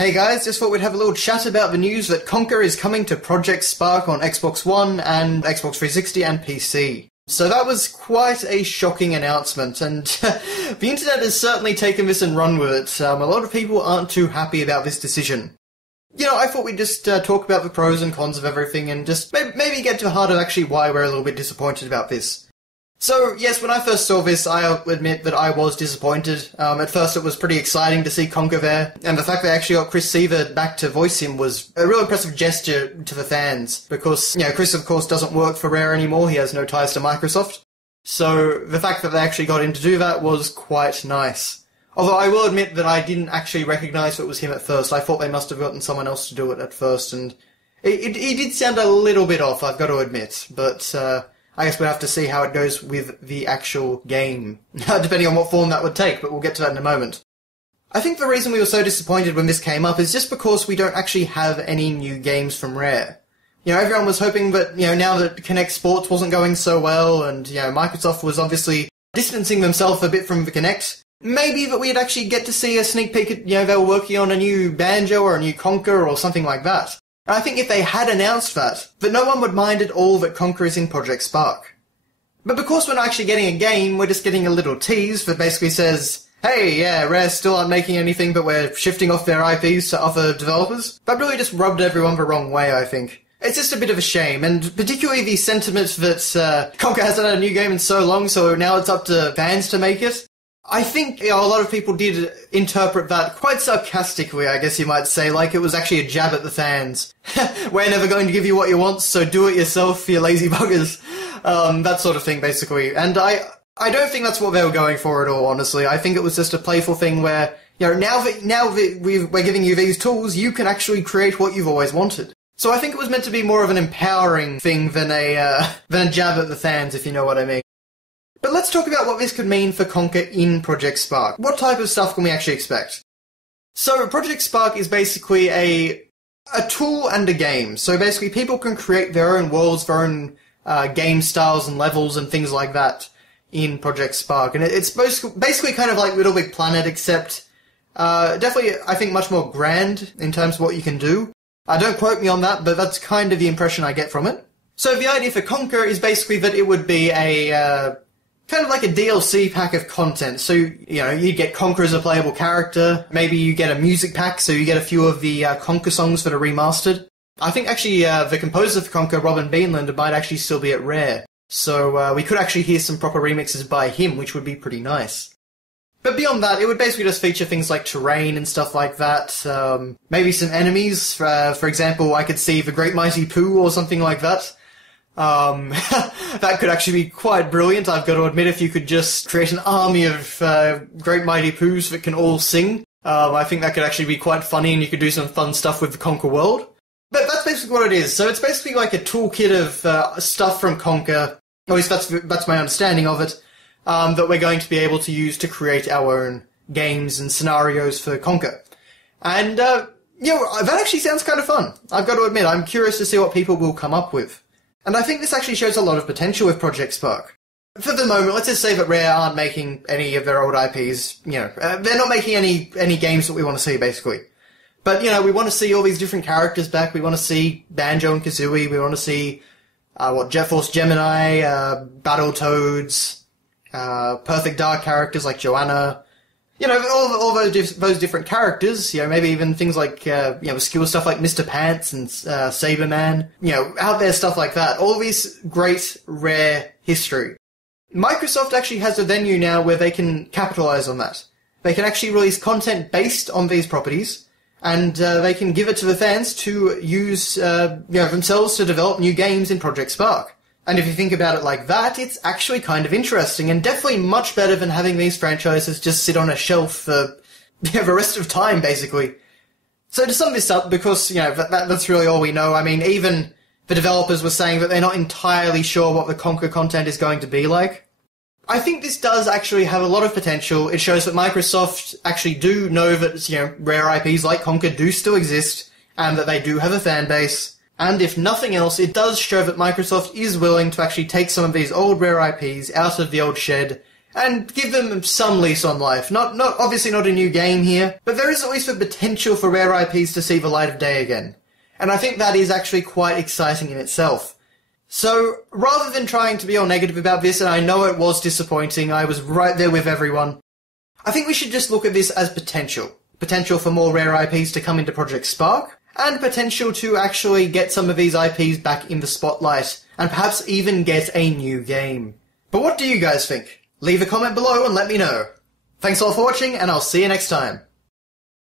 Hey guys, just thought we'd have a little chat about the news that Conker is coming to Project Spark on Xbox One and Xbox 360 and PC. So that was quite a shocking announcement, and the internet has certainly taken this and run with it. A lot of people aren't too happy about this decision. You know, I thought we'd just talk about the pros and cons of everything and just maybe get to the heart of actually why we're a little bit disappointed about this. So, yes, when I first saw this, I'll admit that I was disappointed. At first it was pretty exciting to see Conker there, and the fact they actually got Chris Seaver back to voice him was a real impressive gesture to the fans, because, you know, Chris, of course, doesn't work for Rare anymore, he has no ties to Microsoft. So, the fact that they actually got him to do that was quite nice. Although I will admit that I didn't actually recognise it was him at first. I thought they must have gotten someone else to do it at first, and he did sound a little bit off, I've got to admit, but, I guess we'll have to see how it goes with the actual game, depending on what form that would take, but we'll get to that in a moment. I think the reason we were so disappointed when this came up is just because we don't actually have any new games from Rare. You know, everyone was hoping that, you know, now that Kinect Sports wasn't going so well, and, you know, Microsoft was obviously distancing themselves a bit from the Kinect, maybe that we'd actually get to see a sneak peek at, you know, they were working on a new Banjo or a new Conker or something like that. And I think if they had announced that no one would mind at all that Conker is in Project Spark. But because we're not actually getting a game, we're just getting a little tease that basically says, hey, yeah, Rare still aren't making anything, but we're shifting off their IPs to other developers. That really just rubbed everyone the wrong way, I think. It's just a bit of a shame, and particularly the sentiment that Conker hasn't had a new game in so long, so now it's up to fans to make it. I think, you know, a lot of people did interpret that quite sarcastically, I guess you might say, like it was actually a jab at the fans. We're never going to give you what you want, so do it yourself, you lazy buggers. That sort of thing, basically. And I don't think that's what they were going for at all, honestly. I think it was just a playful thing where, you know, now that we're giving you these tools, you can actually create what you've always wanted. So I think it was meant to be more of an empowering thing than a jab at the fans, if you know what I mean. But let's talk about what this could mean for Conker in Project Spark. What type of stuff can we actually expect? So Project Spark is basically a tool and a game. So basically people can create their own worlds, their own game styles and levels and things like that in Project Spark. And it's basically kind of like Little Big Planet, except definitely, I think, much more grand in terms of what you can do. Don't quote me on that, but that's kind of the impression I get from it. So the idea for Conker is basically that it would be a kind of like a DLC pack of content. So, you know, you get Conker as a playable character. Maybe you get a music pack, so you get a few of the Conker songs that are remastered. I think actually the composer for Conker, Robin Beanland, might actually still be at Rare. So we could actually hear some proper remixes by him, which would be pretty nice. But beyond that, it would basically just feature things like terrain and stuff like that. Maybe some enemies. For example, I could see the Great Mighty Pooh or something like that. That could actually be quite brilliant, I've got to admit, if you could just create an army of Great Mighty Poohs that can all sing. I think that could actually be quite funny, and you could do some fun stuff with the Conker world. But that's basically what it is. So it's basically like a toolkit of stuff from Conker, at least that's my understanding of it, that we're going to be able to use to create our own games and scenarios for Conker. And, you know, that actually sounds kind of fun. I've got to admit, I'm curious to see what people will come up with. And I think this actually shows a lot of potential with Project Spark. For the moment, let's just say that Rare aren't making any of their old IPs, you know, they're not making any games that we want to see, basically. But, you know, we want to see all these different characters back, we want to see Banjo and Kazooie, we want to see, Jet Force Gemini, Battletoads, Perfect Dark characters like Joanna, you know, all those different characters, you know, maybe even things like, you know, skill stuff like Mr. Pants and Saberman, you know, out there stuff like that. All these great, Rare history. Microsoft actually has a venue now where they can capitalize on that. They can actually release content based on these properties, and they can give it to the fans to use, you know, themselves to develop new games in Project Spark. And if you think about it like that, it's actually kind of interesting, and definitely much better than having these franchises just sit on a shelf for the rest of time, basically. So to sum this up, because, you know, that's really all we know, I mean, even the developers were saying that they're not entirely sure what the Conker content is going to be like. I think this does actually have a lot of potential. It shows that Microsoft actually do know that, you know, rare IPs like Conker do still exist, and that they do have a fan base. And if nothing else, it does show that Microsoft is willing to actually take some of these old rare IPs out of the old shed and give them some lease on life. Obviously not a new game here, but there is always the potential for rare IPs to see the light of day again. And I think that is actually quite exciting in itself. So, rather than trying to be all negative about this, and I know it was disappointing, I was right there with everyone, I think we should just look at this as potential. Potential for more rare IPs to come into Project Spark, and potential to actually get some of these IPs back in the spotlight, and perhaps even get a new game. But what do you guys think? Leave a comment below and let me know. Thanks all for watching, and I'll see you next time.